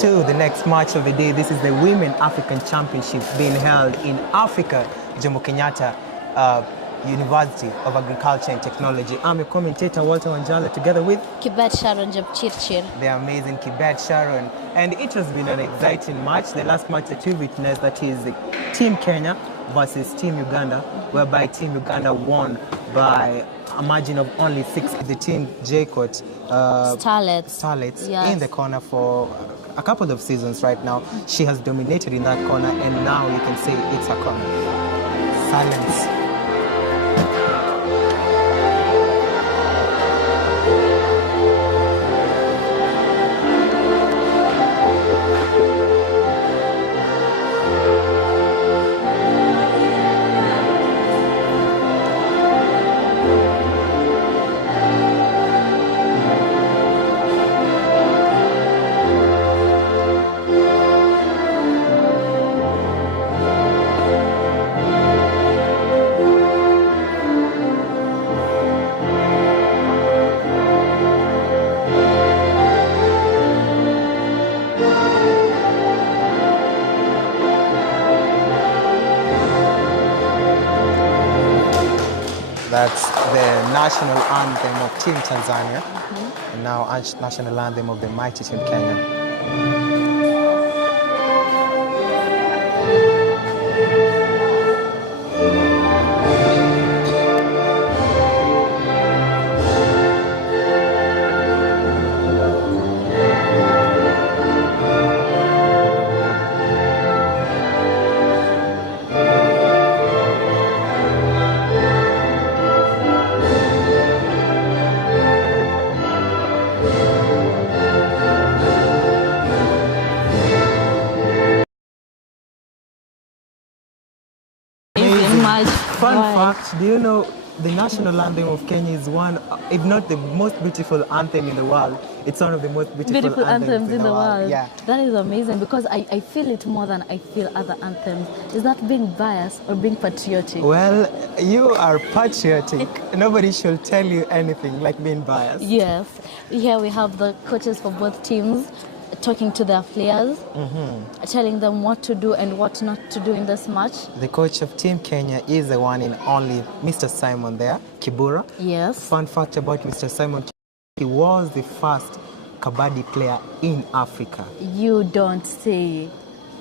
To the next match of the day. This is the Women African Championship being held in Africa, Jomo Kenyatta University of Agriculture and Technology. I'm your commentator, Walter Wanjala, together with Kabaddi Sharon Chirchir. The amazing Kabaddi Sharon. And it has been an exciting match. The last match that we witnessed, that is the Team Kenya versus Team Uganda, whereby Team Uganda won by a margin of only 6. The Team Jaycott Starlets Yes. in the corner for a couple of seasons right now. She has dominated in that corner, and now you can say it's a corner. Silence. That's the national anthem of Team Tanzania, and now national anthem of the mighty Team Kenya. Fun fact, do you know the national anthem of Kenya is one, if not the most beautiful anthem in the world, it's one of the most beautiful anthems in the world. Yeah. That is amazing, because I feel it more than I feel other anthems. Is that being biased or being patriotic? Well, you are patriotic. Nobody should tell you anything like being biased. Yes. Here we have the coaches for both teams talking to their players, telling them what to do and what not to do in this match. The coach of Team Kenya is the one and only Mr. Simon there, Kibura. Yes. Fun fact about Mr. Simon, he was the first Kabaddi player in Africa. You don't say.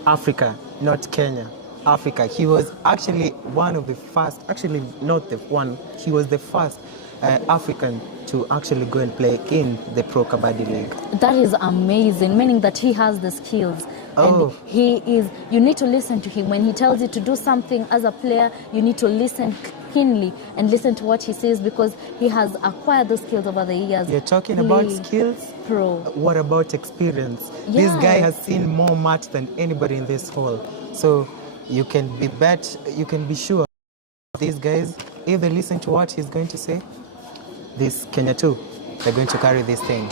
Africa, not Kenya. Africa. He was actually one of the first, actually not the one, he was the first African to actually go and play in the Pro Kabaddi League. That is amazing, meaning that he has the skills. Oh. And you need to listen to him. When he tells you to do something as a player, you need to listen keenly and listen to what he says, because he has acquired those skills over the years. You're talking about skills? Pro. What about experience? Yes. This guy has seen more match than anybody in this hall. So you can be sure these guys, if they listen to what he's going to say, this Kenya too, they're going to carry this thing.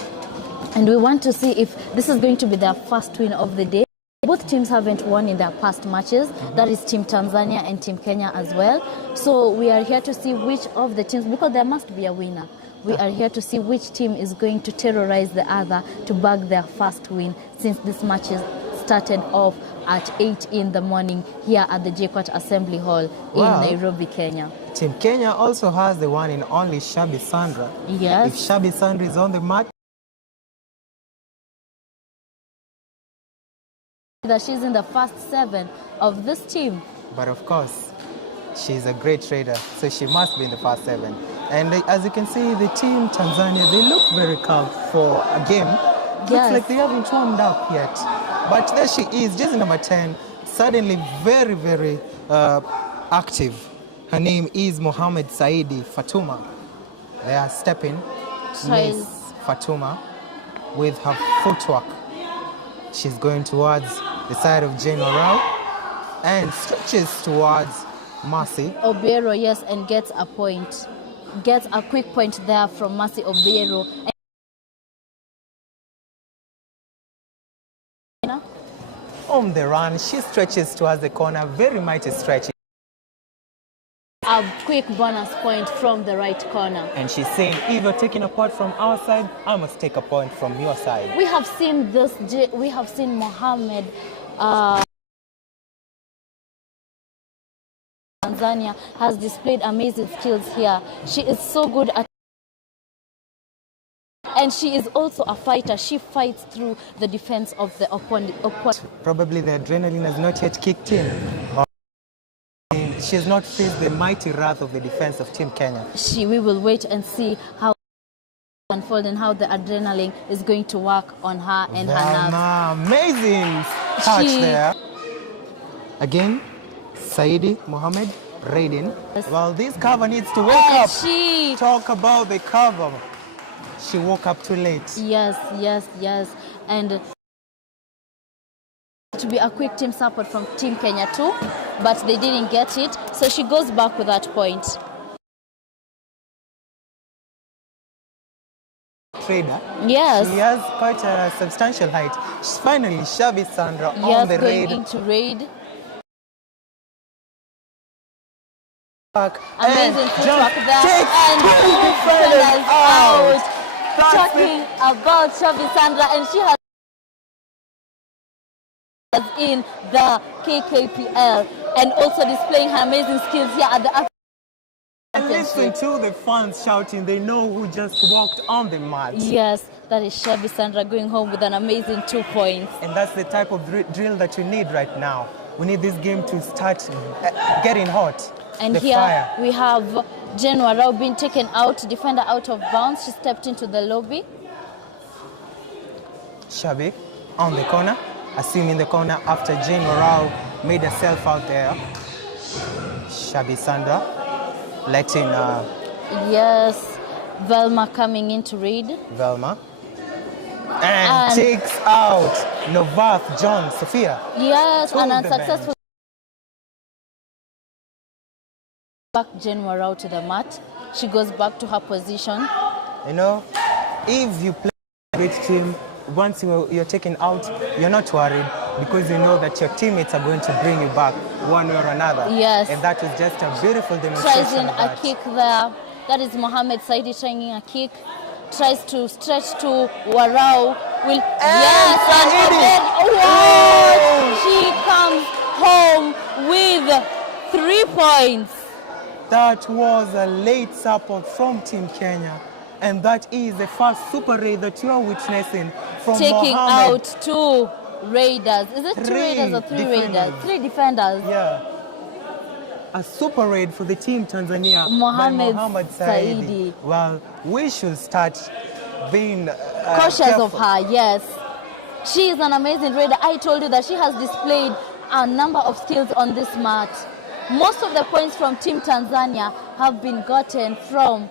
And we want to see if this is going to be their first win of the day. Both teams haven't won in their past matches. That is Team Tanzania and Team Kenya as well. So we are here to see which of the teams, because there must be a winner. We are here to see which team is going to terrorize the other to bag their first win, since this match is started off at 8 in the morning here at the Jaycott Assembly Hall in Nairobi, Kenya. Team Kenya also has the one and only Shabi Sandra. Yes. If Shabi Sandra is on the match, that she's in the first 7 of this team. But of course, she's a great trader, so she must be in the first 7. And as you can see, the Team Tanzania, they look very calm for a game. Yes. Looks like they haven't warmed up yet. But there she is, jersey number 10, suddenly very, very active. Her name is Mohammed Saidi Fatuma. They are stepping. Miss Fatuma with her footwork. She's going towards the side of Jane Orao and stretches towards Mercy Obiero, yes, and gets a point. Gets a quick point there from Mercy Obiero. On the run, she stretches towards the corner, very mighty stretch. a quick bonus point from the right corner. And she's saying, if you're taking a point from our side, I must take a point from your side. We have seen this. We have seen Mohammed. Tanzania has displayed amazing skills here. She is so good at, and she is also a fighter. She fights through the defense of the opponent. Probably the adrenaline has not yet kicked in. She has not faced the mighty wrath of the defense of Team Kenya. We will wait and see how it unfolds and how the adrenaline is going to work on her and her nerves. Amazing touch there. Again, Saidi Mohammed raiding. Well, this cover needs to wake up. Talk about the cover. She woke up too late. Yes. And to be a quick team support from Team Kenya too, but they didn't get it, so she goes back with that point. Trader. Yes. She has quite a substantial height. She's finally Shabi Sandra on the raid. Going into raid. Amazing footwork there, and two defenders out. Talking about Shabi Sandra, and she has in the KKPL, and also displaying her amazing skills here at the African Championship. Listen to the fans shouting, they know who just walked on the mat. Yes, that is Shabi Sandra going home with an amazing 2 points. And that's the type of drill that we need right now. We need this game to start getting hot. And the here fire. we have Jane Warau being taken out, defender out of bounds. She stepped into the lobby. Shabi on the corner, assuming the corner after Jane Warau made herself out there. Shabi Sandra letting... Yes, Velma coming in to raid. Velma. And takes out Novath John Sophia. Yes, an unsuccessful... Back Jane Warau to the mat. She goes back to her position. You know, if you play a great team, once you're taken out, you're not worried because you know that your teammates are going to bring you back one way or another. Yes. And that is just a beautiful demonstration. Tries in a kick there. That is Mohammed Saidi trying a kick. Tries to stretch to Warau. Yes, and then she comes home with 3 points. That was a late support from Team Kenya. And that is the first super raid that you are witnessing from taking Mohammed. Out 2 raiders. Is it 2 raiders or 3 raiders? 3 defenders. Yeah. A super raid for the Team Tanzania. Mohammed Saidi. Well, we should start being cautious careful of her, yes. She is an amazing raider. I told you that she has displayed a number of skills on this mat. Most of the points from Team Tanzania have been gotten from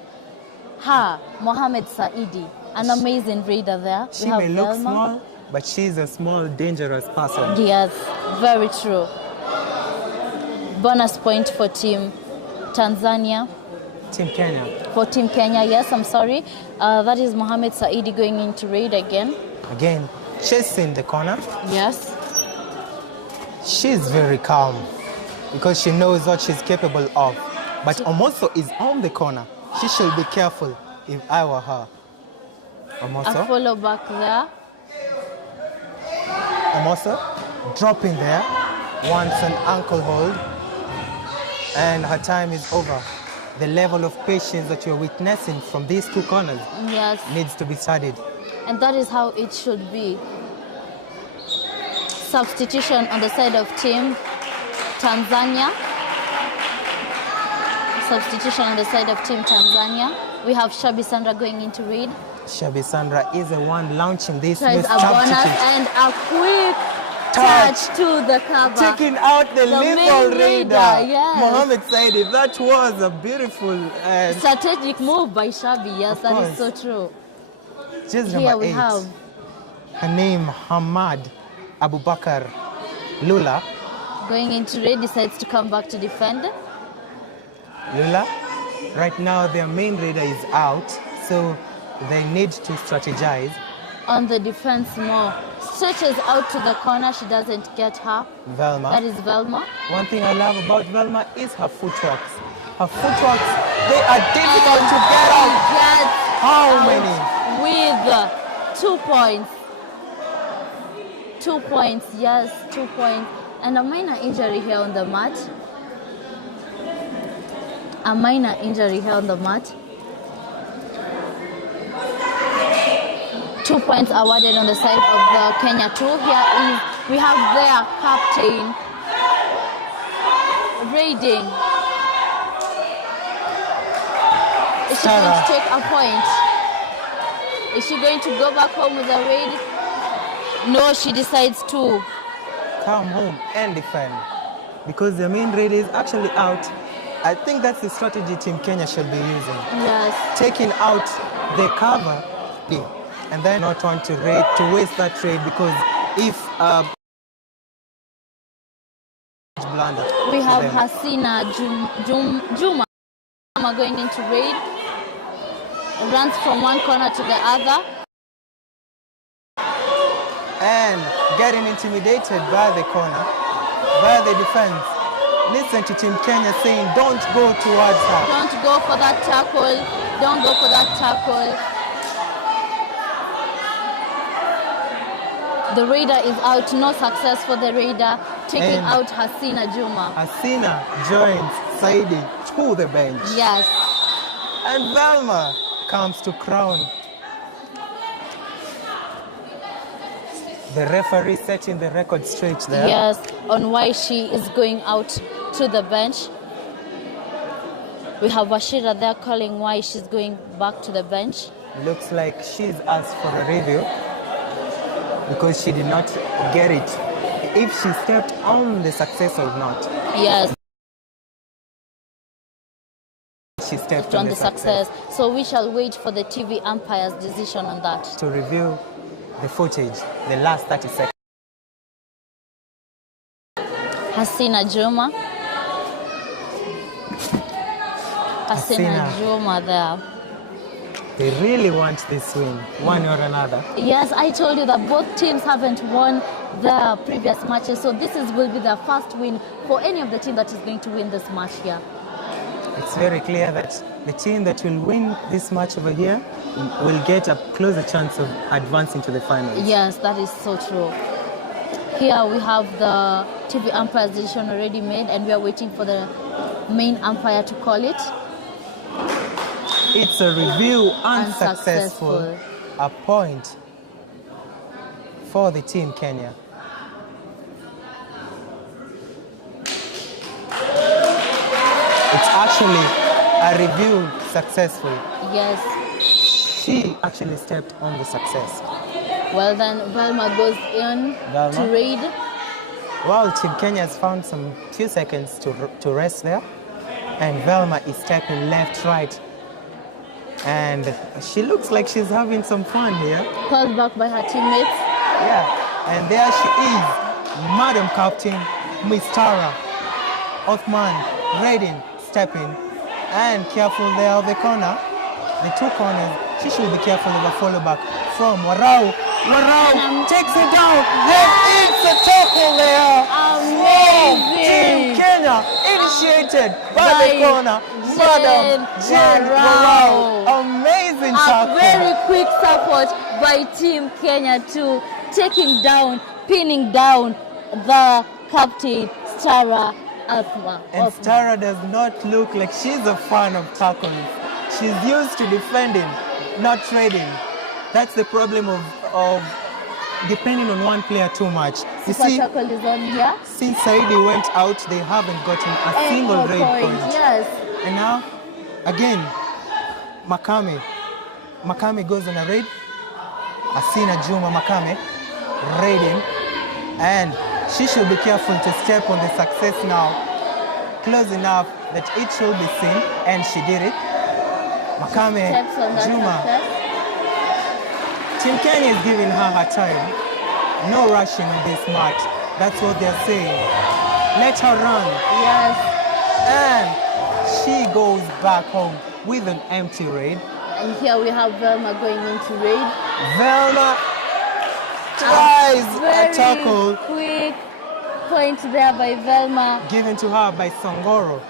her, Mohammed Saidi, an amazing raider there. She may look small, but she's a small, dangerous person. Yes, very true. Bonus point for Team Tanzania. Team Kenya. For Team Kenya, yes, I'm sorry. That is Mohammed Saidi going into raid again. Again, chasing the corner. Yes. She's very calm because she knows what she's capable of. But Omoso is on the corner. She should be careful if I were her. Omoso. A follow back there. Omoso dropping there. Wants an ankle hold. And her time is over. The level of patience that you're witnessing from these 2 corners needs to be studied. And that is how it should be. Substitution on the side of Team Tanzania. Substitution on the side of Team Tanzania. We have Shabi Sandra going into raid. Shabi Sandra is the one launching this new substitute. And a quick touch to the cover. Taking out the lethal raider. Yes. Mohammed Saidi. That was a beautiful... strategic move by Shabi. Yes, that is so true. Just Here number we 8. have her name, Hamad Abubakar Lula. Going into raid, decides to come back to defend. Lula, right now their main raider is out, so they need to strategize. On the defense more. Stretches out to the corner, she doesn't get her. Velma. That is Velma. One thing I love about Velma is her footwork. Her footworks, they are difficult to get out. How many? With 2 points. 2 points, yes, 2 points. And a minor injury here on the mat. A minor injury here on the mat. 2 points awarded on the side of the Kenya 2. We have their captain raiding. Is she going to take a point? Is she going to go back home with a raid? No, she decides to come home and defend. Because the main raid is actually out. I think that's the strategy Team Kenya should be using. Yes. Taking out the cover and then not want to waste that raid, because if blunder. We have Hasina Juma going into raid. Runs from one corner to the other. And getting intimidated by the corner, by the defense. Listen to Team Kenya saying, don't go towards her. Don't go for that tackle. Don't go for that tackle. The raider is out. No success for the raider. Taking out Hasina Juma. Hasina joins Saidi to the bench. Yes. And Velma comes to crown. The referee setting the record straight there. Yes, on why she is going out to the bench. We have Washira there calling why she's going back to the bench. Looks like she's asked for a review because she did not get it. If she stepped on the success or not. Yes. She stepped on the success. So we shall wait for the TV umpire's decision on that. To review the footage, the last 30 seconds. Hasina Juma. Hasina Juma there. They really want this win, one or another. Yes, I told you that both teams haven't won their previous matches, so this will be their first win for any of the team that is going to win this match here. It's very clear that the team that will win this match over here will get a closer chance of advancing to the finals. Yes, that is so true. Here we have the TV umpire's decision already made, and we are waiting for the main umpire to call it. It's a review unsuccessful. A point for the Team Kenya. It's actually a review successful. Yes. She actually stepped on the success. Well then, Velma goes in to raid. Well, Team Kenya has found some few seconds to rest there. And Velma is stepping left, right. And she looks like she's having some fun here. Called back by her teammates. Yeah, and there she is, Madam Captain, Miss Tara Othman, raiding, stepping, and careful there of the corner. The two corners, she should be careful of a follow back from Warau. Warau takes it down, and it's a tackle there. Amazing. Team Kenya initiated by the corner. Madam Warau. Amazing tackle. A very quick support by Team Kenya too, taking down, pinning down the captain, Stara Alpma. And Stara does not look like she's a fan of tackles. She's used to defending, not trading. That's the problem of depending on one player too much. You see, tackle is on here. Since Saidi went out, they haven't gotten a single raid point. Yes. And now, again, Makame goes on a raid. Hasina Juma Makame raiding, and she should be careful to step on the success now, close enough that it should be seen, and she did it. Makame Juma. Team Kenya is giving her time. No rushing on this match. That's what they're saying. Let her run. Yes. And she goes back home with an empty raid. And here we have Velma going into raid. Velma tries a tackle. Quick point there by Velma. Given to her by Songoro.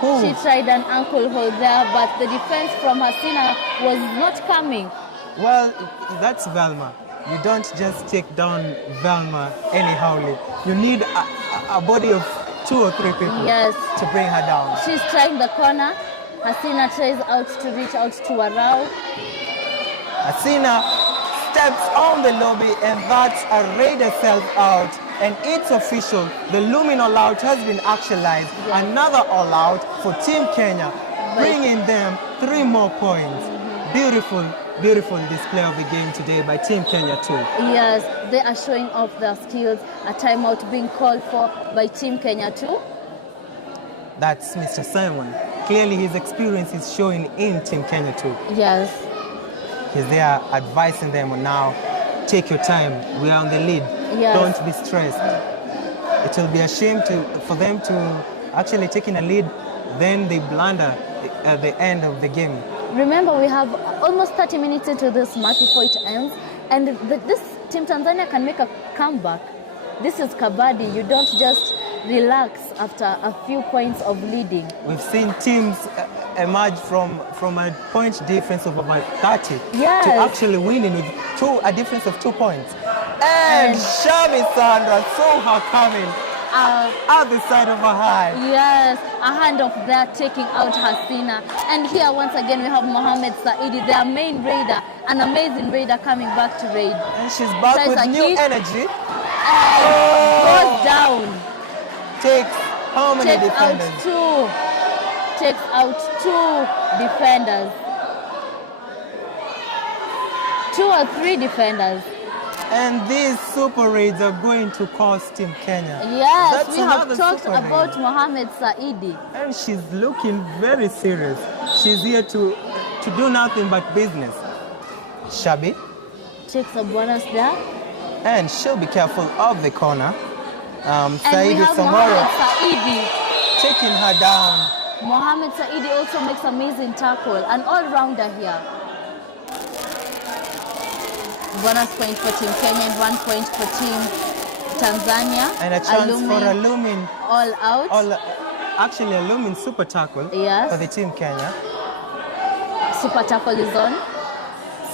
Who? She tried an ankle hold there, but the defense from Hasina was not coming. Well, that's Velma. You don't just take down Velma anyhowly. You need a body of 2 or 3 people Yes. to bring her down. She's trying the corner. Hasina tries out to reach out to Warau. Hasina steps on the lobby, and that's a raid herself out. And it's official. The Lumin all-out has been actualized. Yes. Another all-out for Team Kenya, bringing them 3 more points. Beautiful, beautiful display of the game today by Team Kenya too. Yes, they are showing off their skills. A timeout being called for by Team Kenya too. That's Mr. Simon. Clearly his experience is showing in Team Kenya too. Yes. He's there advising them on now, take your time, we are on the lead. Yes. Don't be stressed. It will be a shame for them to actually taking a lead, then they blunder at the end of the game. Remember, we have almost 30 minutes into this match before it ends, and this Team Tanzania can make a comeback. This is Kabaddi. You don't just relax after a few points of leading. We've seen teams emerge from a point difference of about 30 Yes. to actually winning with a difference of 2 points. And Shami Sandra saw her coming at the side of her high. Yes, a handoff there taking out Hasina. And here once again we have Mohammed Saidi, their main raider, an amazing raider coming back to raid. And she's back Tries with a new hit. energy. And goes down. Takes how many Takes defenders? out 2. Takes out 2 defenders. 2 or 3 defenders. And these super raids are going to cost Team Kenya. Yes, That's we have another talked super raid. about Mohammed Saidi. And she's looking very serious. She's here to do nothing but business. Shabi. Takes a bonus there. And she'll be careful of the corner. And we Saidi have Songoro Mohammed Saidi. taking her down. Mohammed Saidi also makes amazing tackle, an all-rounder here. Bonus point for Team Kenya and 1 point for Team Tanzania. And a chance for a Lumin. All out. Actually, a Lumin super tackle Yes. for the Team Kenya. Super tackle is on.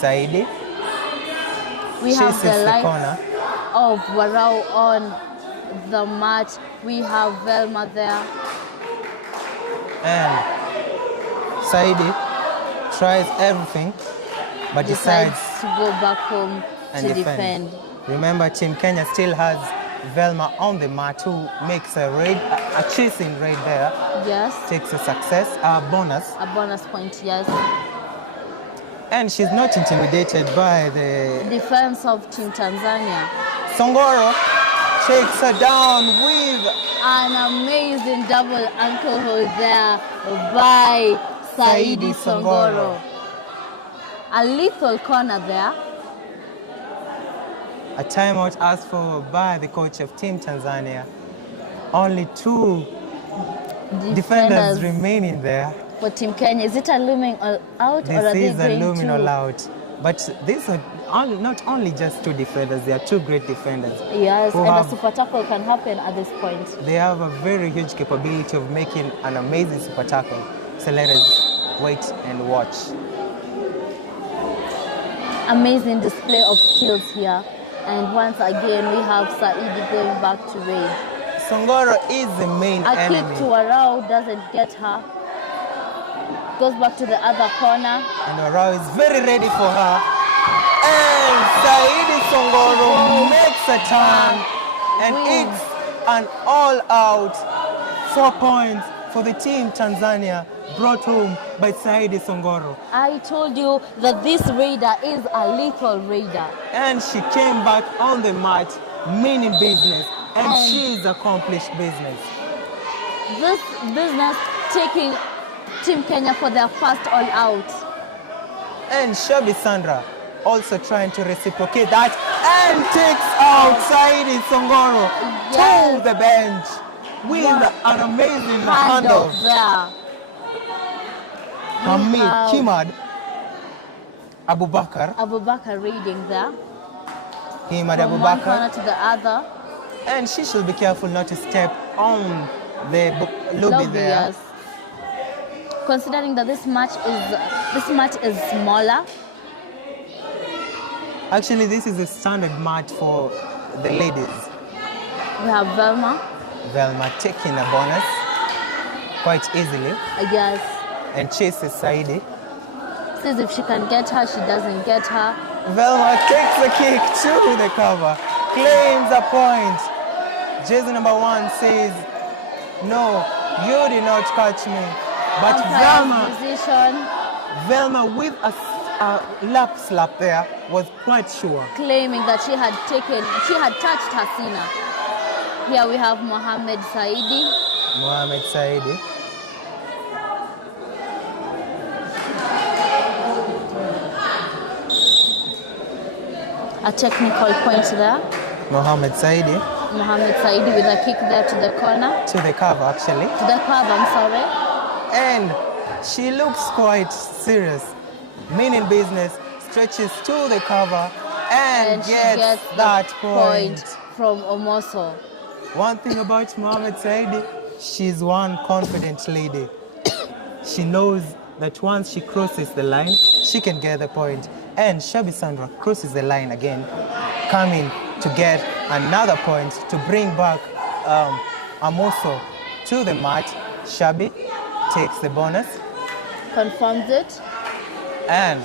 Saidi. We have chases the the line corner. of Warau on the match. We have Velma there. And Saidi tries everything, but decides to go back home and to defend. defend. Remember, Team Kenya still has Velma on the mat, who makes a raid, a chasing raid there. Yes. Takes a success, a bonus. A bonus point, yes. And she's not intimidated by the Defense of Team Tanzania. Songoro takes her down with An amazing double ankle hold there by Saidi Songoro. A lethal corner there. a timeout asked for by the coach of Team Tanzania. Only 2 defenders remaining there. For Team Kenya. Is it a looming all out or are This they is a going Lumin to? all out. But these are not only just 2 defenders, they are 2 great defenders. Yes, who and a have- super tackle can happen at this point. They have a very huge capability of making an amazing super tackle. So let us wait and watch. Amazing display of skills here. And once again, we have Saidi going back to raid. Songoro is the main A enemy. kick to Warau doesn't get her. Goes back to the other corner. And Warau is very ready for her. And Saidi Songoro makes a turn. And Wins. it's an all-out 4 points for the Team Tanzania, brought home by Saidi Songoro. I told you that this raider is a lethal raider. And she came back on the mat, meaning business. And And- she's accomplished business. This business taking Team Kenya for their first all out. And Shabi Sandra also trying to reciprocate that and takes out Saidi Songoro Yes. to the bench with an amazing handoff. there. Hamid have- Kimad Abubakar. Abubakar raiding there. Kimad From one corner Abubakar. to the other. And she should be careful not to step on the lobby there. Yes. considering that this match is smaller. Actually, this is a standard match for the ladies. We have Velma. Velma taking a bonus quite easily. Yes. And chases Saidi. Says if she can get her, she doesn't get her. Velma takes the kick to the cover, claims a point. Jersey number 1 says, no, you did not catch me. But Velma with a lap slap there was quite sure. Claiming that she had touched Hasina. Here we have Mohammed Saidi. Mohammed Saidi. A technical point there. Mohammed Saidi. Mohammed Saidi with a kick there to the corner. To the cover, actually. To the cover, I'm sorry. And she looks quite serious. Meaning business, stretches to the cover and gets that point from Omoso. One thing about Mohammed Saidi, she's one confident lady. She knows that once she crosses the line, she can get the point. And Shabi Sandra crosses the line again, coming to get another point to bring back Amoso to the mat. Shabi takes the bonus. Confirms it. And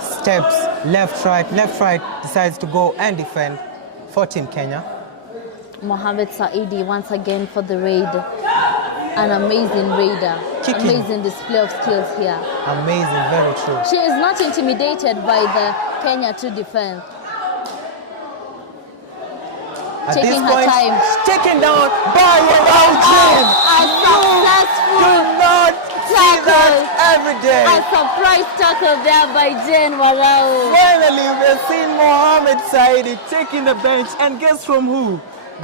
steps left, right, decides to go and defend for Team Kenya. Mohammed Saidi once again for the raid. An amazing raider. Kicking. Amazing display of skills here. Amazing, very true. She is not intimidated by the Kenya to defend. At taking this her point, time. taken down by Jane. A successful Do not see that every day. A surprise tackle there by Jane Warau. Finally, we're seeing Mohammed Saidi taking the bench, and guess from who?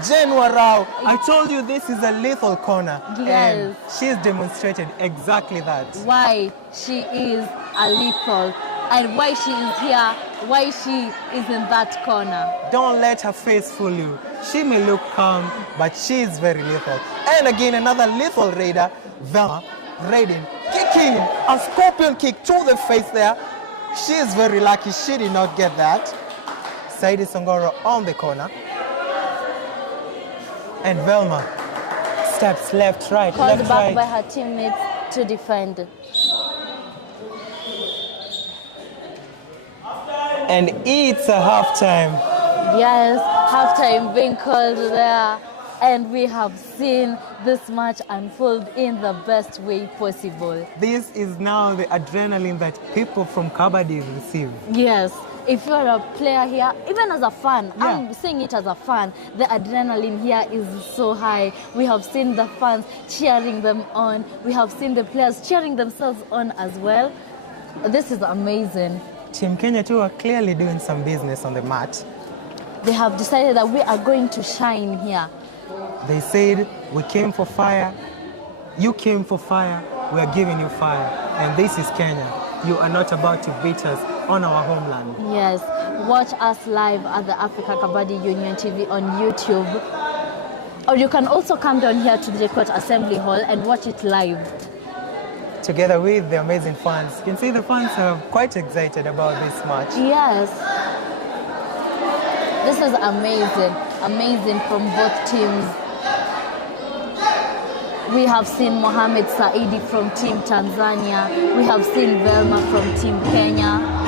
Jane Warau. I told you this is a lethal corner. Yes. And she's demonstrated exactly that. Why she is a lethal and why she is here, why she is in that corner. Don't let her face fool you. She may look calm, but she is very lethal. And again, another lethal raider, Velma, raiding, kicking, a scorpion kick to the face there. She is very lucky she did not get that. Saidi Songoro on the corner. And Velma steps left, right, Called left, back right. by her teammates to defend. And it's a halftime. Yes, halftime being called there. And we have seen this match unfold in the best way possible. This is now the adrenaline that people from Kabaddi receive. Yes. If you're a player here, even as a fan, Yeah. I'm saying it as a fan, the adrenaline here is so high. We have seen the fans cheering them on. We have seen the players cheering themselves on as well. This is amazing. Team Kenya too are clearly doing some business on the mat. They have decided that we are going to shine here. They said, we came for fire, you came for fire, we are giving you fire. And this is Kenya. You are not about to beat us on our homeland. Yes, watch us live at the Africa Kabaddi Union TV on YouTube. Or you can also come down here to the Court Assembly Hall and watch it live. Together with the amazing fans. You can see the fans are quite excited about this match. Yes. This is amazing. Amazing from both teams. We have seen Mohammed Saidi from Team Tanzania. We have seen Velma from Team Kenya.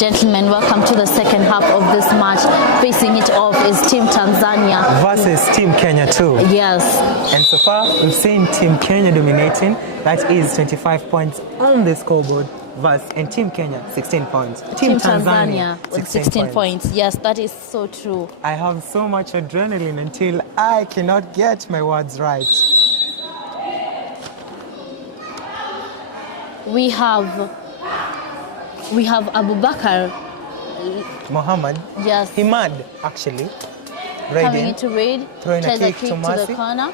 and gentlemen, welcome to the second half of this match. Facing it off is Team Tanzania versus Team Kenya too. Yes. And so far, we've seen Team Kenya dominating. That is 25 points on the scoreboard. And Team Kenya, 16 points. Team Tanzania with 16 points. Yes, that is so true. I have so much adrenaline until I cannot get my words right. We have Abubakar Mohammed. Yes. Himad, actually. Coming into raid. Throwing a kick to the corner.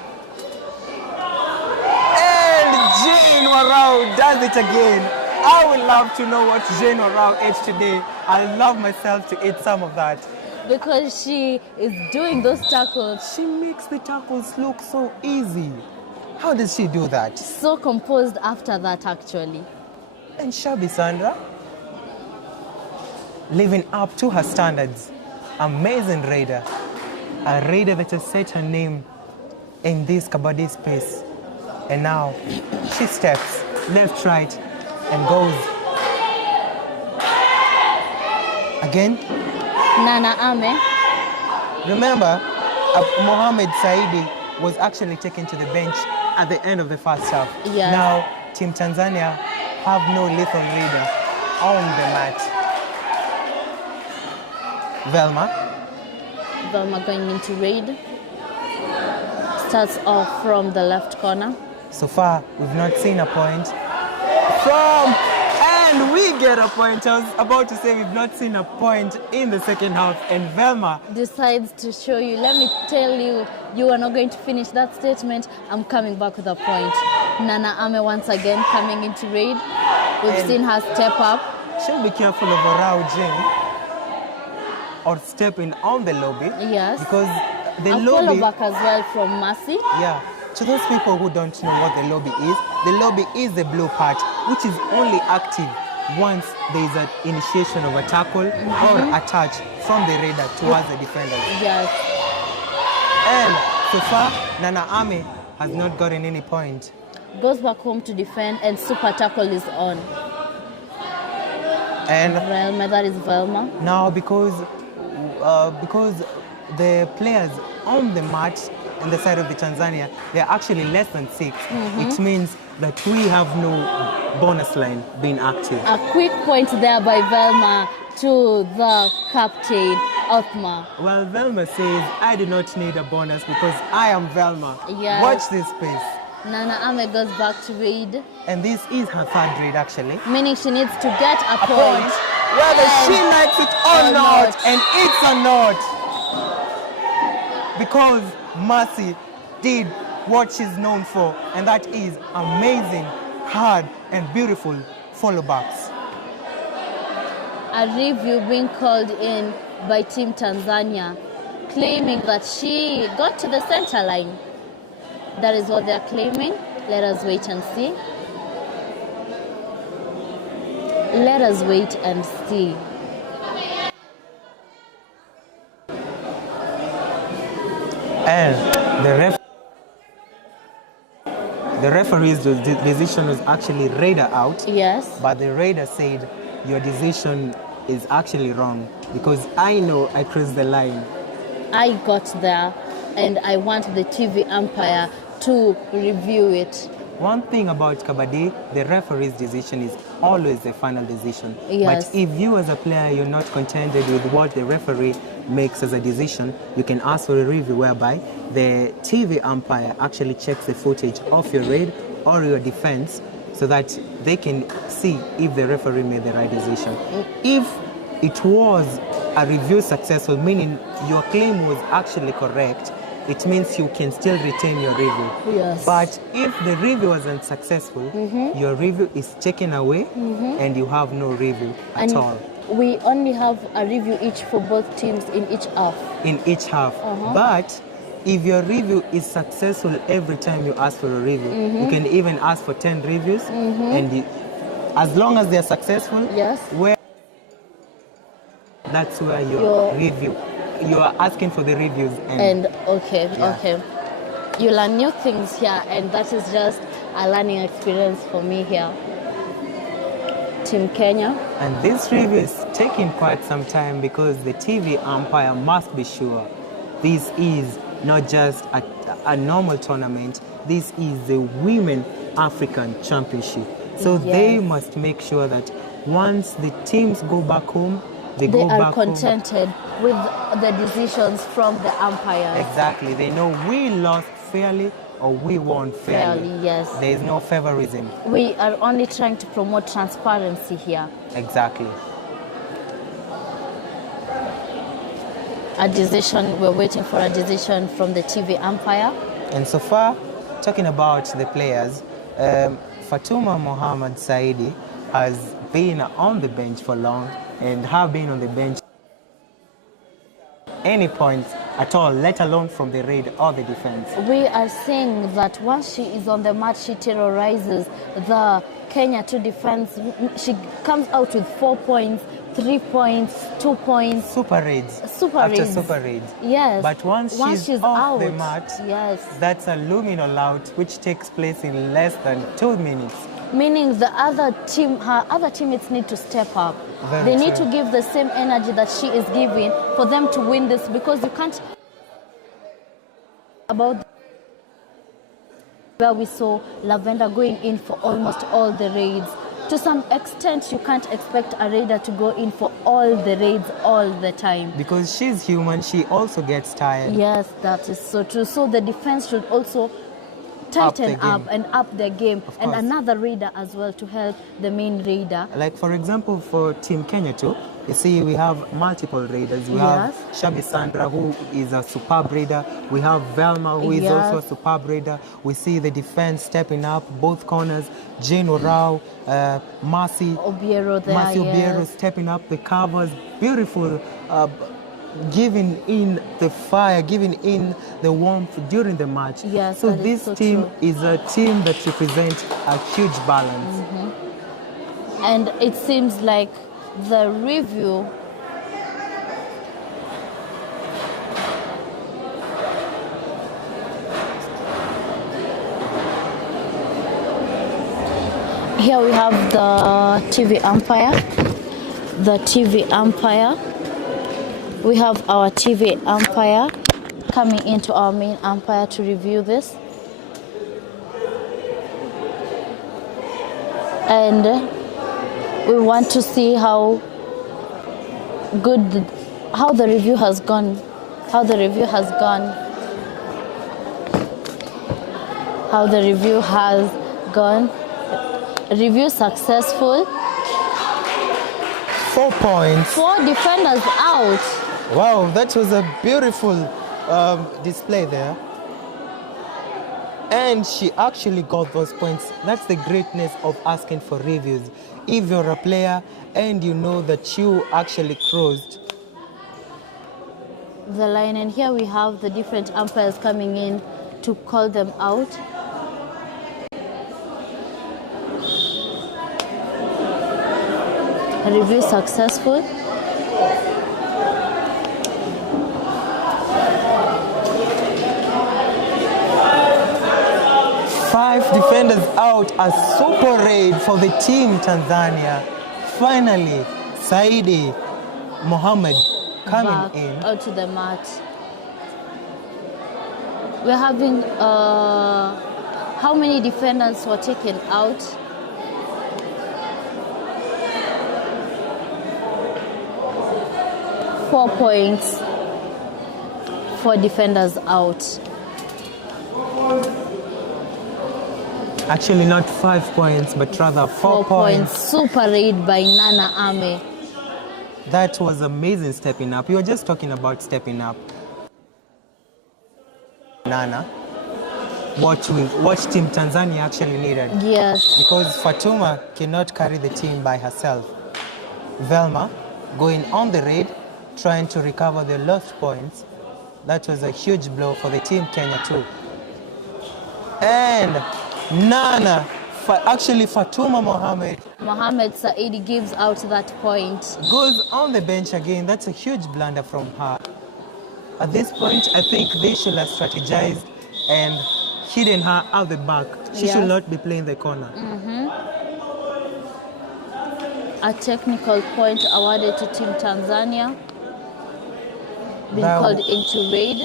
And Jane Warau does it again. I would love to know what Jane Warau ate today. I love myself to eat some of that. Because she is doing those tackles. She makes the tackles look so easy. How does she do that? So composed after that, actually. And Shabi Sandra, living up to her standards. Amazing raider. A raider that has set her name in this Kabaddi space. And now she steps left, right, and goes. Again. Nana Ame. Remember, Mohammed Saidi was actually taken to the bench at the end of the first half. Yes. Now, Team Tanzania have no lethal raider on the mat. Velma going into raid. Starts off from the left corner. So far, we've not seen a point and we get a point. I was about to say we've not seen a point in the second half, and Velma decides to show you. Let me tell you, you are not going to finish that statement. I'm coming back with a point. Nana Ame once again coming into raid. We've seen her step up. She'll be careful of Warau Jane or stepping on the lobby. Yes. Because the lobby. Follow back as well from Mercy. Yeah. To those people who don't know what the lobby is the blue part, which is only active once there is an initiation of a tackle or a touch from the raider towards the defender. Yes. And so far, Nana Ame has not gotten any point. Goes back home to defend, and super tackle is on. And Velma, that is Velma. Now, because the players on the mat on the side of the Tanzania, they're actually less than 6. It means that we have no bonus line being active. A quick point there by Velma to the captain, Othma. Well, Velma says, I do not need a bonus because I am Velma. Yes. Watch this space. Nana Ame goes back to raid. And this is her third raid, actually. Meaning she needs to get a point. Whether she likes it or not. And it's a not. Because Mercy did what she's known for, and that is amazing, hard, and beautiful follow-backs. A review being called in by Team Tanzania, claiming that she got to the center line. That is what they're claiming. Let us wait and see. Let us wait and see. And the referee's decision was actually raider out. Yes. But the raider said, your decision is actually wrong because I know I crossed the line. I got there and I want the TV umpire to review it. One thing about Kabaddi, the referee's decision is always the final decision. Yes. But if you as a player, you're not contented with what the referee makes as a decision, you can ask for a review whereby the TV umpire actually checks the footage of your raid or your defense so that they can see if the referee made the right decision. If it was a review successful, meaning your claim was actually correct, it means you can still retain your review. Yes. But if the review wasn't successful, your review is taken away and you have no review at all. We only have a review each for both teams in each half. In each half. But if your review is successful every time you ask for a review, you can even ask for 10 reviews. And as long as they're successful, yes, that's where your review. You are asking for the reviews. Okay. You learn new things here, and that is just a learning experience for me here. Team Kenya. And this review is taking quite some time because the TV umpire must be sure this is not just a normal tournament, this is the Women African Championship. So they must make sure that once the teams go back home, they go are back contented with the decisions from the umpires. Exactly. They know we lost fairly or we won fairly. Yes. There is no favorism. We are only trying to promote transparency here. Exactly. A decision, we're waiting for a decision from the TV umpire. And so far, talking about the players, Fatuma Mohammed Saidi has been on the bench for long and have been on the bench any point at all, let alone from the raid or the defense. We are saying that once she is on the mat, she terrorizes the Kenya 2 defense. She comes out with 4 points, 3 points, 2 points. Super raids. After super raids. Yes. But once she's off out, the mat, yes, that's a luminal out, which takes place in less than 2 minutes. Meaning the other team, her other teammates need to step up. They need to give the same energy that she is giving for them to win this, because you can't about where we saw Lavender going in for almost all the raids. To some extent, you can't expect a raider to go in for all the raids all the time. Because she's human, she also gets tired. Yes, that is so true. So the defense should also tighten up and up their game, and another raider as well to help the main raider. Like for example, for Team Kenya too, you see we have multiple raiders. We have Shabi Sandra, who is a superb raider. We have Velma, who is also a superb raider. We see the defense stepping up, both corners. Jane Orao, Mercy Obiero stepping up the covers. Beautiful. Giving in the fire, giving in the warmth during the match. Yes, so this team is a team that represents a huge balance. And it seems like the review here we have the TV umpire. We have our TV umpire coming into our main umpire to review this. And we want to see how the review has gone. Review successful. 4 points. 4 defenders out. Wow, that was a beautiful display there. And she actually got those points. That's the greatness of asking for reviews. If you're a player and you know that you actually crossed the line, and here we have the different umpires coming in to call them out. Review successful. 5 defenders out, a super raid for the team Tanzania. Finally, Saidi Mohammed coming in. Out to the mat. We're having, how many defenders were taken out? Four points. 4 defenders out. Actually, not 5 points, but rather 4 points. Super raid by Nana Ame. That was amazing stepping up. You were just talking about stepping up. Nana, what Team Tanzania actually needed. Yes. Because Fatuma cannot carry the team by herself. Velma going on the raid, trying to recover the lost points. That was a huge blow for the Team Kenya too. And Nana, actually Fatuma Mohammed Saidi gives out that point. Goes on the bench again. That's a huge blunder from her. At this point, I think they should have strategized and hidden her out the back. She should not be playing the corner. A technical point awarded to Team Tanzania. Being That- called into raid.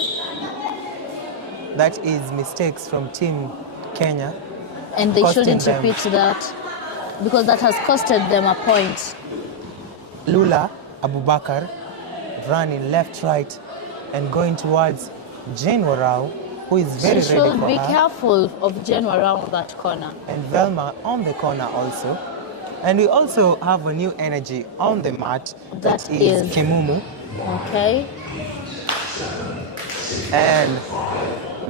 That is mistakes from Team Kenya. And they Costing shouldn't them. repeat that because that has costed them a point. Lula Abubakar running left, right, and going towards Jane Warau, who is very She ready should for be her. careful of Jen around that corner. And Velma on the corner also. And we also have a new energy on the mat. That is is- Kimumu. Okay. And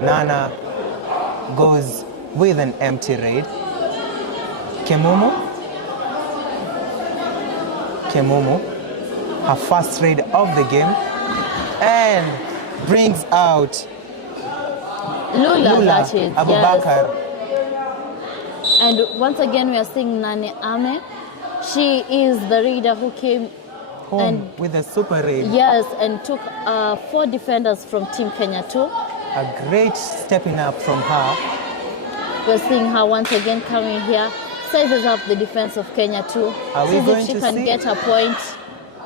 Nana goes with an empty raid. Kemumu, her first raid of the game, and brings out Lula, that is. Abubakar. Yes. And once again, we are seeing Nane Ame. She is the raider who came Home and with a super raid. yes, and took 4 defenders from Team Kenya too. A great stepping up from her. We're seeing her once again coming here, sizes up the defense of Kenya too. Are we Sees going if she to can see- get a point.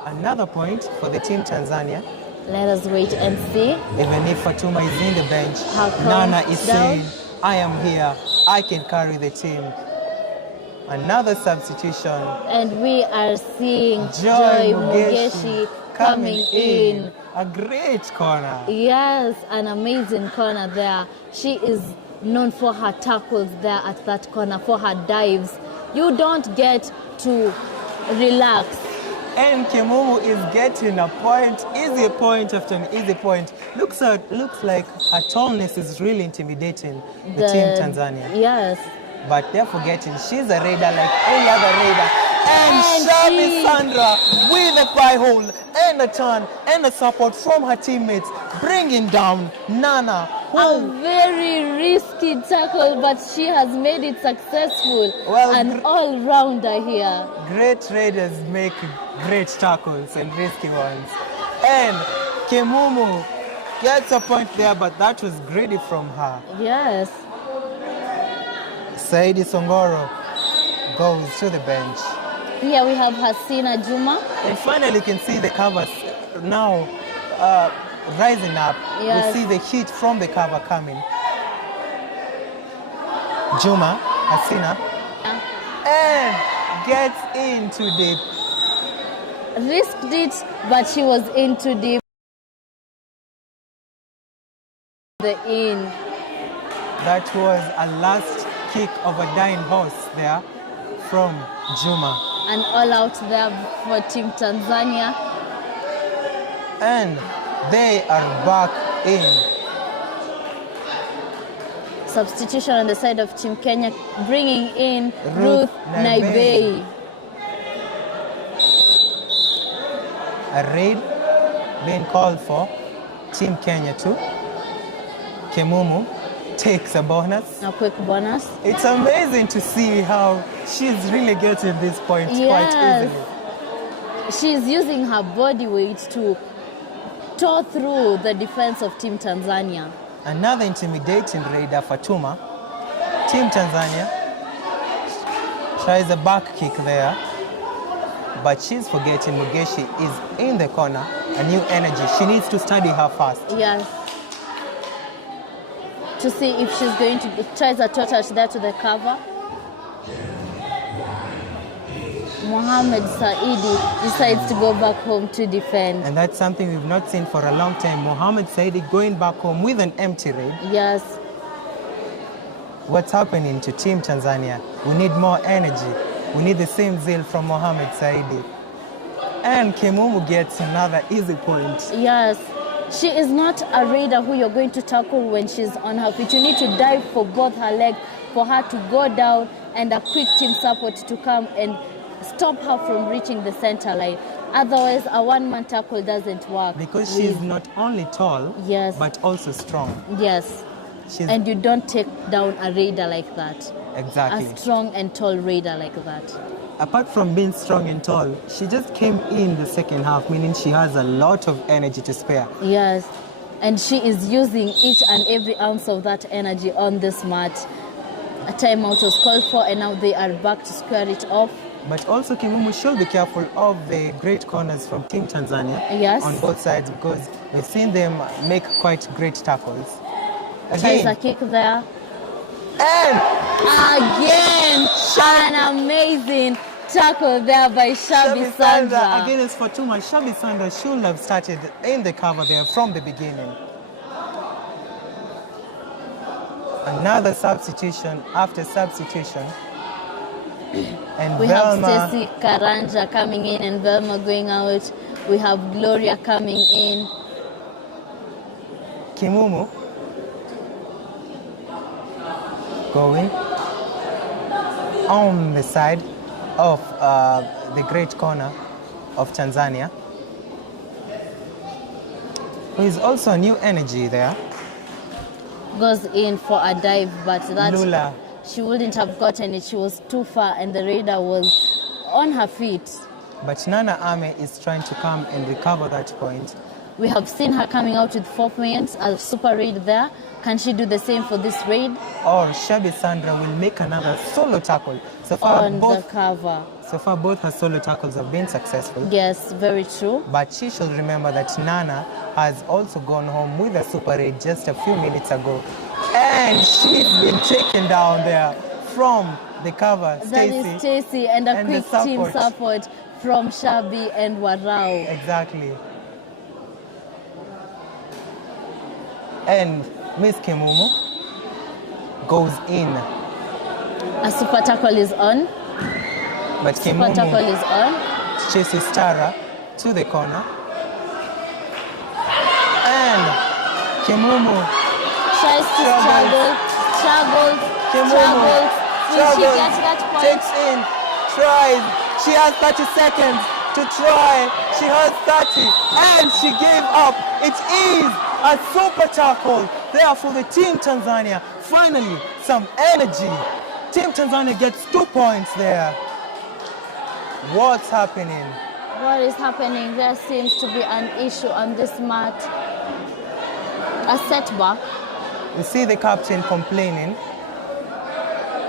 Another point for the team Tanzania. Let us wait and see. Even if Fatuma is in the bench, How come Nana is down? saying, I am here, I can carry the team. Another substitution. And we are seeing Joy Joy Mugeshi Mugeshi coming in. A great corner. Yes, an amazing corner there. She is known for her tackles there at that corner, for her dives. You don't get to relax. And Kemumu is getting a point, easy point after an easy point. Looks like her tallness is really intimidating the team Tanzania. Yes. But they're forgetting she's a raider like any other raider. And Shami she- Sandra with a pie hole and a turn and a support from her teammates, bringing down Nana, A who very risky tackle, but she has made it successful. Well, An all-rounder here. great raiders make great tackles and risky ones. And Kemumu gets a point there, but that was greedy from her. Yes. Saidi Songoro goes to the bench. Here we have Hasina Juma. And finally, you can see the covers now rising up. Yes. We see the heat from the cover coming. Juma, Hasina, and gets into the Risked it, but she was in too deep. The in. that was a last kick of a dying horse there from Juma. And all out there for Team Tanzania. And they are back in. Substitution on the side of Team Kenya, bringing in Ruth Ruth Naibei. A raid being called for Team Kenya too. Kemumu takes a bonus. A quick bonus. It's amazing to see how she's really getting this point quite Yes. easily. She's using her body weight to tore through the defense of Team Tanzania. Another intimidating raider, Fatuma. Team Tanzania tries a back kick there, but she's forgetting Mugeshi is in the corner. A new energy. She needs to study her first. Yes. To see if she's going to tries a toe touch there to the cover. Mohamed Saidi decides to go back home to defend. And that's something we've not seen for a long time. Mohamed Saidi going back home with an empty raid. Yes. What's happening to Team Tanzania? We need more energy. We need the same zeal from Mohamed Saidi. And Kemumu gets another easy point. Yes. She is not a raider who you're going to tackle when she's on her feet. You need to dive for both her legs for her to go down and a quick team support to come and stop her from reaching the center line. Otherwise, a one-man tackle doesn't work. Because she's not only tall, Yes. but also strong. Yes. She's And you don't take down a raider like that. exactly. A strong and tall raider like that. Apart from being strong and tall, she just came in the second half, meaning she has a lot of energy to spare. Yes. And she is using each and every ounce of that energy on this mat. A timeout was called for, and now they are back to square it off. But also Kimumu should be careful of the great corners from Team Tanzania Yes. on both sides, because we've seen them make quite great tackles. Tries a Again, kick there. and Again, an amazing tackle there by Shabi Sandra. against Fatuma. Shabi Sandra should have started in the cover there from the beginning. Another substitution after substitution. And We have Velma, Stacy Karanja coming in and Velma going out. We have Gloria coming in. Kimumu going on the side of the great corner of Tanzania, who is also a new energy there. Goes in for a dive, but that Lula. she wouldn't have gotten it. She was too far and the raider was on her feet. But Nana Ame is trying to come and recover that point. We have seen her coming out with 4 points, a super raid there. Can she do the same for this raid? Or Shabi Sandra will make another solo tackle. So far, On the cover. both her solo tackles have been successful. Yes, very true. But she should remember that Nana has also gone home with a super raid just a few minutes ago. And she's been taken down there from the cover. That is Stacy and a quick the team support from Shabi and Warao. Exactly. And Miss Kimumu goes in. A super tackle is on. But Super tackle Kimumu is on. chases Tara to the corner. And Kimumu Tries to struggles. Kimumu Will she get that point? takes in, tries. She has 30 seconds to try. She has 30 and she gave up. It is a super tackle there for the Team Tanzania. Finally, some energy. Team Tanzania gets 2 points there. What's happening? What is happening? There seems to be an issue on this mat. A setback. You see the captain complaining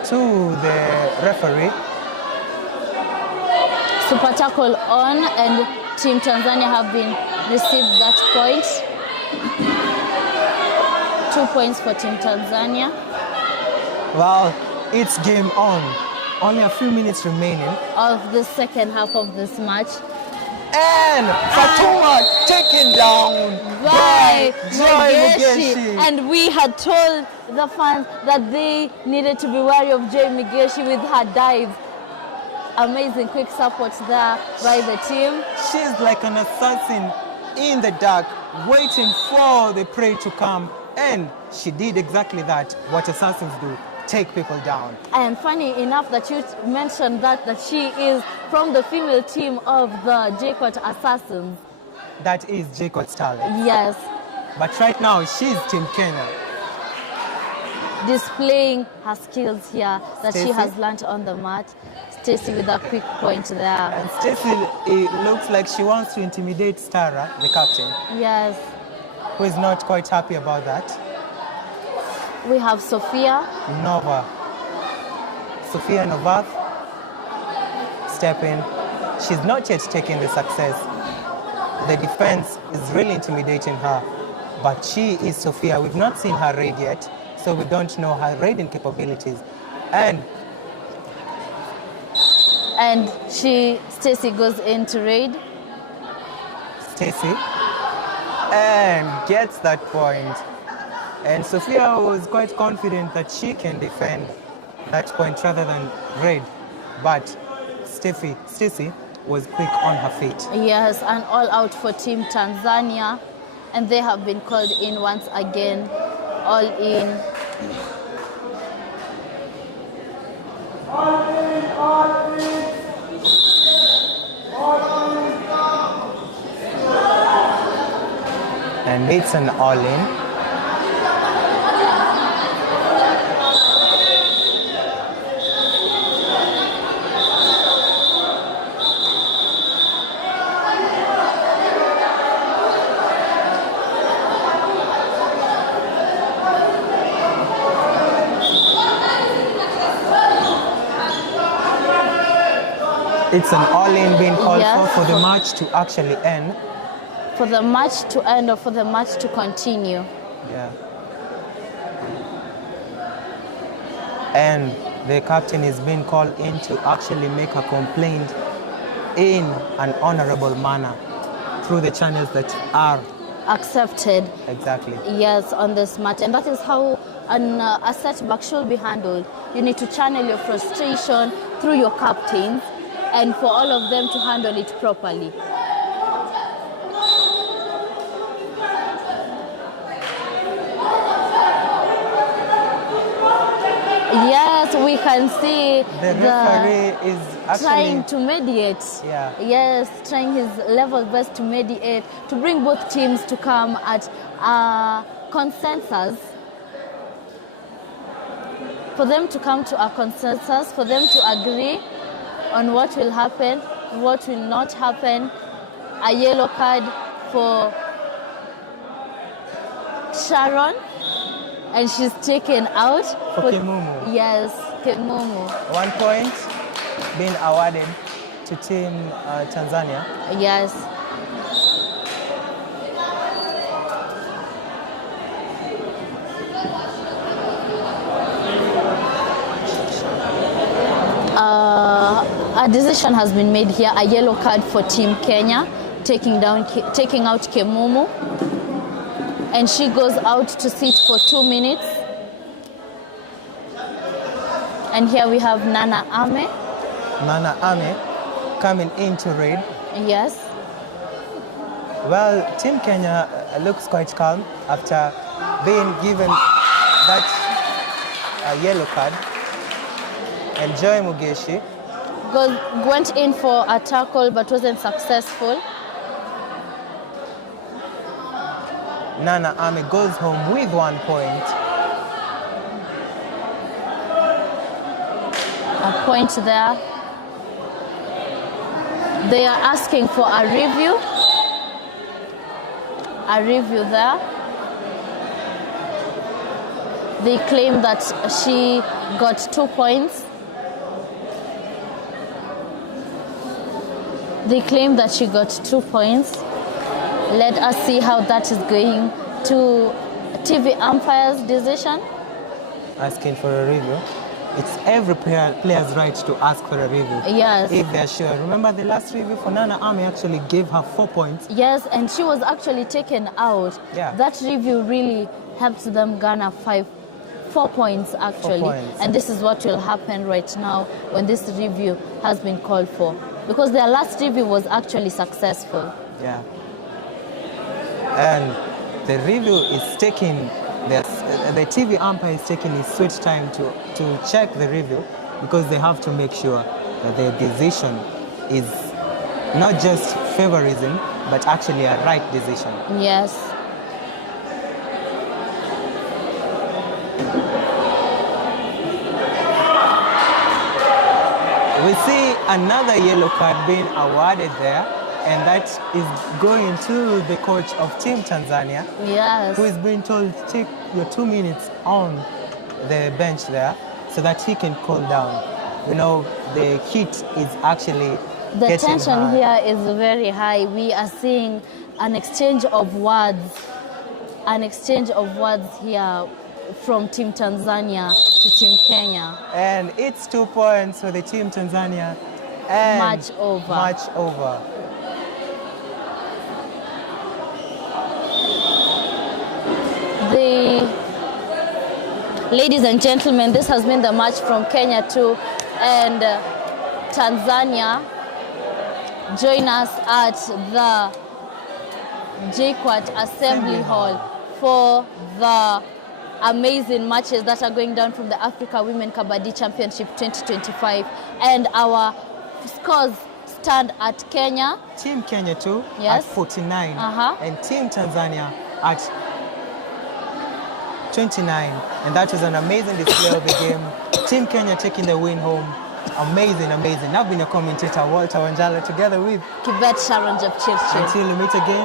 to the referee. Super tackle on, and Team Tanzania have been received that point. 2 points for Team Tanzania. Well, it's game on. Only a few minutes remaining. Of the second half of this match. And Fatuma taken down By Joy Mugeshi. Mugeshi. And we had told the fans that they needed to be wary of Joy Mugeshi with her dive. Amazing quick support there by the team. She's like an assassin in the dark, waiting for the prey to come. And she did exactly that, what assassins do, take people down. And funny enough that you mentioned that she is from the female team of the JCOT Assassins. That is Jacob Starlet. Yes, But right now, she's Team Kenya. displaying her skills here that she Stacey? has learnt on the mat. Stacy with a quick point there. And Stacey, it looks like she wants to intimidate Stara, the captain, Yes, who is not quite happy about that. we have Sophia. Sophia Novath, step in. She's not yet taken the success. The defense is really intimidating her, but she is Sophia. We've not seen her raid yet, so we don't know her raiding capabilities. And Stacy goes in to raid. Stacy and gets that point. And Sophia was quite confident that she can defend that point rather than raid, but Stacy was quick on her feet. Yes, and all out for Team Tanzania, and they have been called in once again. All in. And it's an all-in. It's an all-in being called Yes. for the match to actually end. For the match to end or for the match to continue. Yeah. And the captain is being called in to actually make a complaint in an honorable manner through the channels that are Accepted. exactly. Yes, on this match. And that is how a setback should be handled. You need to channel your frustration through your captains and for all of them to handle it properly. Yes, we can see The referee is actually trying to mediate. Yeah. Yes, trying his level best to mediate, to bring both teams to come at a consensus. For them to come to a consensus, for them to agree on what will happen, what will not happen. A yellow card for Sharon, and she's taken out. for Kimumu. Yes, Kemumu. 1 point being awarded to Team Tanzania. Yes. A decision has been made here. A yellow card for Team Kenya, taking out Kemumu, and she goes out to sit for 2 minutes. And here we have Nana Ame. Nana Ame coming in to raid. Yes. Well, Team Kenya looks quite calm after being given that yellow card. And Joy Mugeshi Went in for a tackle but wasn't successful. Nana Ame goes home with 1 point. A point there. They are asking for a review. A review there. They claim that she got 2 points. They claim that she got 2 points. Let us see how that is going to TV umpire's decision. Asking for a review. It's every player's right to ask for a review. Yes. If they're sure. Remember the last review for Nana Ame actually gave her 4 points. Yes, and she was actually taken out. Yeah. That review really helped them garner 4 points actually. 4 points. And this is what will happen right now when this review has been called for. Because their last review was actually successful. Yeah. And the review is taking, the TV umpire is taking his sweet time to check the review because they have to make sure that their decision is not just favorism, but actually a right decision. Yes. We see another yellow card being awarded there, and that is going to the coach of Team Tanzania, Yes. who is being told to take your 2 minutes on the bench there so that he can cool down. You know, the heat is actually The getting tension high. here is very high. We are seeing an exchange of words here from Team Tanzania to Team Kenya. And it's 2 points for the Team Tanzania. And Match over. Match over. Ladies and gentlemen, this has been the match from Kenya 2 and Tanzania. Join us at the JKUAT Assembly Hall for the amazing matches that are going down from the Africa Women Kabaddi Championship 2025. And our scores stand at Kenya. Team Kenya 2 Yes. at 49 Uh-huh. and Team Tanzania at 29. And that was an amazing display of the game. Team Kenya taking the win home. Amazing, amazing. I've been a commentator, Walter Wanjala, together with Kibet Sharon Japchirchir. Until we meet again.